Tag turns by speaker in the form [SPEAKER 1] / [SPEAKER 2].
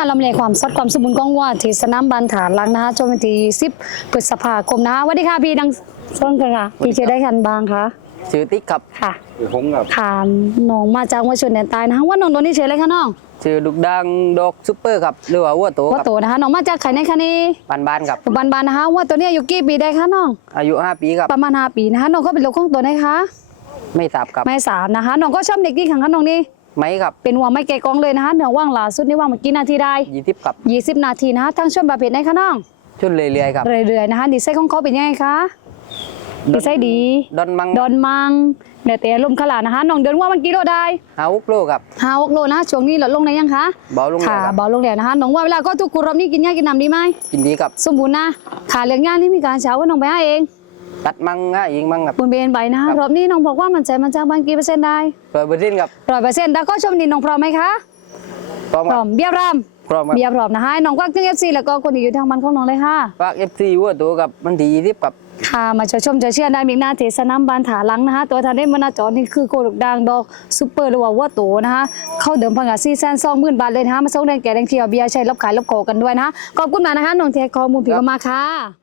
[SPEAKER 1] การลำเลียงความสดความสมบูรณ์ของวัวที่สนามบันฐานหลังนะคะจนวันที่10พฤษภาคมนะคะสวัสดีค่ะพี่ดังส้นกันค่ะพี่จะได้กันบางคะ
[SPEAKER 2] ชื่อติ๊กครับ
[SPEAKER 1] ค่ะ
[SPEAKER 3] ผมกับ
[SPEAKER 1] ค่ะน้องมาจากวัวชนแดนใต้นะคะว่าน้องตัวนี้เฉยเลยค่ะน้อง
[SPEAKER 2] ชื่อดุกดังดอกซุปเปอร์ครับหรือว่าวัวโต
[SPEAKER 1] ว่า
[SPEAKER 2] ครับ
[SPEAKER 1] โตนะคะน้องมาจากไข่ในคะนี่
[SPEAKER 2] บานบานๆครับ
[SPEAKER 1] บันบานนะคะว่าตัวนี้อายุกี่ปีได้คะน้อง
[SPEAKER 2] อายุ 5 ปีครับ
[SPEAKER 1] ประมาณ5ปีนะคะน้องก็เป็นลูกของตัวไหนคะ
[SPEAKER 2] ไม่ทราบครับ
[SPEAKER 1] ไม่สามนะคะน้องก็ชอบเด็กดีขังคะน้องนี่
[SPEAKER 2] ไหมครับ
[SPEAKER 1] เป็นวัวไม่แก่กองเลยนะคะเนื้อว่างล่าสุดนี่ว่างเมื่อกี้นาทีได้
[SPEAKER 2] ยี่สิบครับ
[SPEAKER 1] 20นาทีนะคะทั้งช่วงประเภทไหนคะน้อง
[SPEAKER 2] ชุดเรื่อยๆครับ
[SPEAKER 1] เรื่อยๆนะคะดีไซน์ของเขาเป็นยังไงคะดีไซน์ดี
[SPEAKER 2] ดอนมัง
[SPEAKER 1] ดอนมังเดี๋ยวแต่ลมขลาดนะคะน้องเดินว่ามันกิโลได้
[SPEAKER 2] ฮาวุกโลครับ
[SPEAKER 1] ห้าหกโลนะช่วงนี้ลดลงในยังคะ
[SPEAKER 2] เบาลงเลย
[SPEAKER 1] ค่ะ
[SPEAKER 2] ครับ
[SPEAKER 1] เบาลงแล้วนะคะน้องว่าเวลาก็ทุกคนรอบนี้กินหญ้ากินน้ำดีไหม
[SPEAKER 2] กินดีครับ
[SPEAKER 1] สมบูรณ์นะขาเลี้ยงหญ้านี่มีการเช้าว่าน้องไปให้เอง
[SPEAKER 2] ตัดมังฮะเองมังครับ
[SPEAKER 1] บนเบนใบนะ
[SPEAKER 2] ครั
[SPEAKER 1] คะ
[SPEAKER 2] บ
[SPEAKER 1] รอบนี้น้องบอกว่ามันใจมันจะบางกี่เปอร์เซ็นต์ได้
[SPEAKER 2] ร้อยเปอร์เซ็นต์ครับ
[SPEAKER 1] ร้อยเปอร์เซ็นต์แต่ก็ชมดีน้องพร้อมไหมคะ
[SPEAKER 2] พร้อม
[SPEAKER 1] พ
[SPEAKER 2] ค
[SPEAKER 1] ร้อ
[SPEAKER 2] รับ
[SPEAKER 1] มเบียบราม
[SPEAKER 2] พร้อมครับ
[SPEAKER 1] เบียบพร้อมนะคะให้น้องกวักถึงเอฟซีแล้วก็คนที่อยู่ทางบ้านของน้องเลยค่ะ
[SPEAKER 2] ฝากเอฟซีวัวโตกับมันดียี่สิบครับ
[SPEAKER 1] ค่ะมาช่วยชมช่วยเชียร์ได้มีหน้าเทสนามบานถาหลังนะคะ ตัวทานได้มาหนาจอนี่คือโกดุกดังดอกซุปเปอร์หรือว่าวัวโตนะคะเข้าเดิมพันกับซีแซนซองหมื่นบาทเลยนะคะมาส่งแดงแก่แดงเขียวเบียร์ใช้รับขายรับโขกันด้วยนะคะขอบคุณมากนะคะน้องเทคข้อมูลผิวมาค่ะ